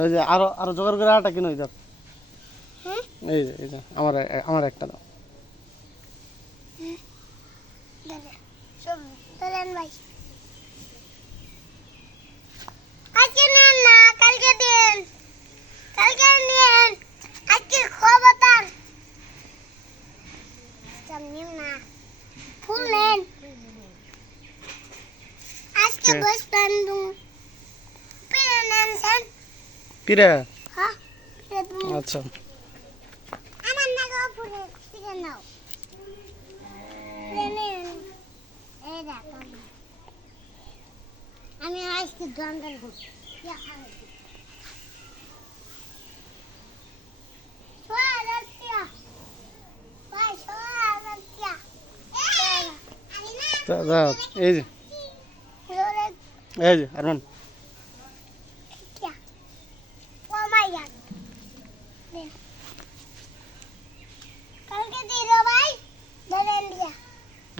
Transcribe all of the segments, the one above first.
ওই যে আরো আরো জোগাড় করে আটা কিনো দাও। এই যে আমার একটা দাও। আজকে নেন না, কালকে দিন। কালকে নেন, আজকে খবরদার। সামনে না, ফুল নেন। আজকে বস বান্ধু। পিরে নেন সেন। পিরে? হ্যাঁ, পিরে তুমি। আচ্ছা। আমার না গো ফুলে, পিরে নাও। পিরে নেন। এই দেখো। আমি আজকে জঙ্গল ঘুরছি। ইয়া খাই। দাদা এই যে আরমান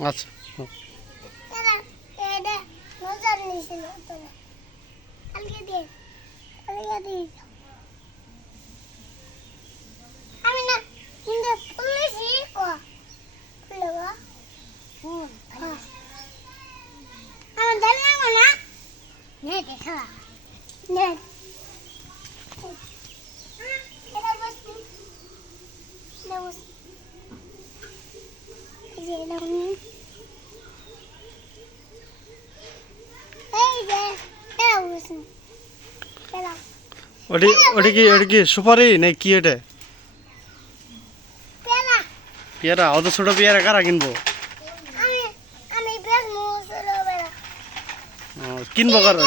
আচ্ছা আমি না কিন্তু পুলিশই কো ফুলবা ফুল আমার দাঁড়ানো না নে দেখা নে এটা বস না বস যে লাউনি এই যে এটা বস এটা ওটা কি সুপারি নাকি কি এটা? পেলা পেয়ারা? অত ছোট পেয়ারা কারা কিনবো? আমি বেশ মুসলো বেলা কিনবো কারা?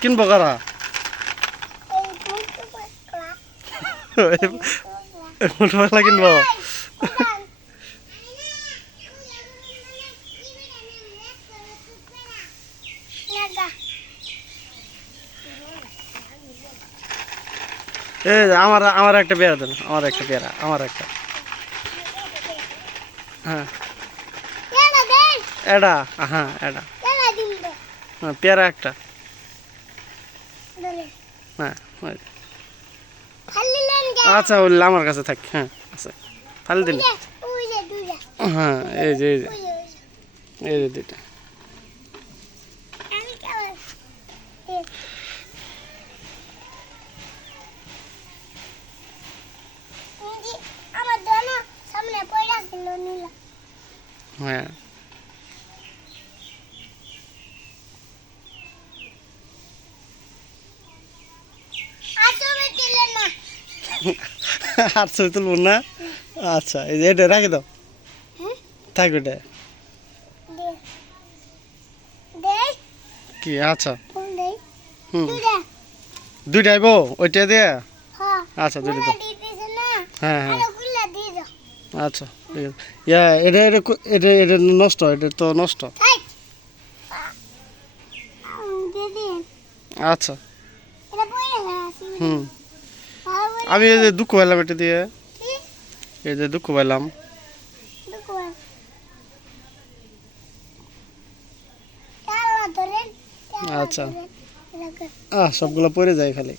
কিনবো কারা? এই মুসলো বেলা মোটরসাইকেল কিনবো? এই আমার একটা পেয়ারা দেন, আমার একটা হ্যাঁ এটা হ্যাঁ এটা হ্যাঁ পেয়ারা একটা হ্যাঁ আচ্ছা বললে আমার কাছে থাক হ্যাঁ আচ্ছা তাহলে দিন হ্যাঁ এই যে দুইটা আমার দোনো সামনে পড়া ছিল নীলা হ্যাঁ আর ছবি তুলব না? আচ্ছা এই যে এটা রাখে দাও থাক এটা কি আচ্ছা হুম দুইটা আইব ওইটা দিয়ে আচ্ছা দুইটা দাও হ্যাঁ হ্যাঁ আচ্ছা ঠিক আছে ইয়া এটা নষ্ট এটা তো নষ্ট আচ্ছা হুম আমি এই যে দুঃখ পাইলাম এটা দিয়ে এই যে দুঃখ পাইলাম আচ্ছা সবগুলো পড়ে যায় খালি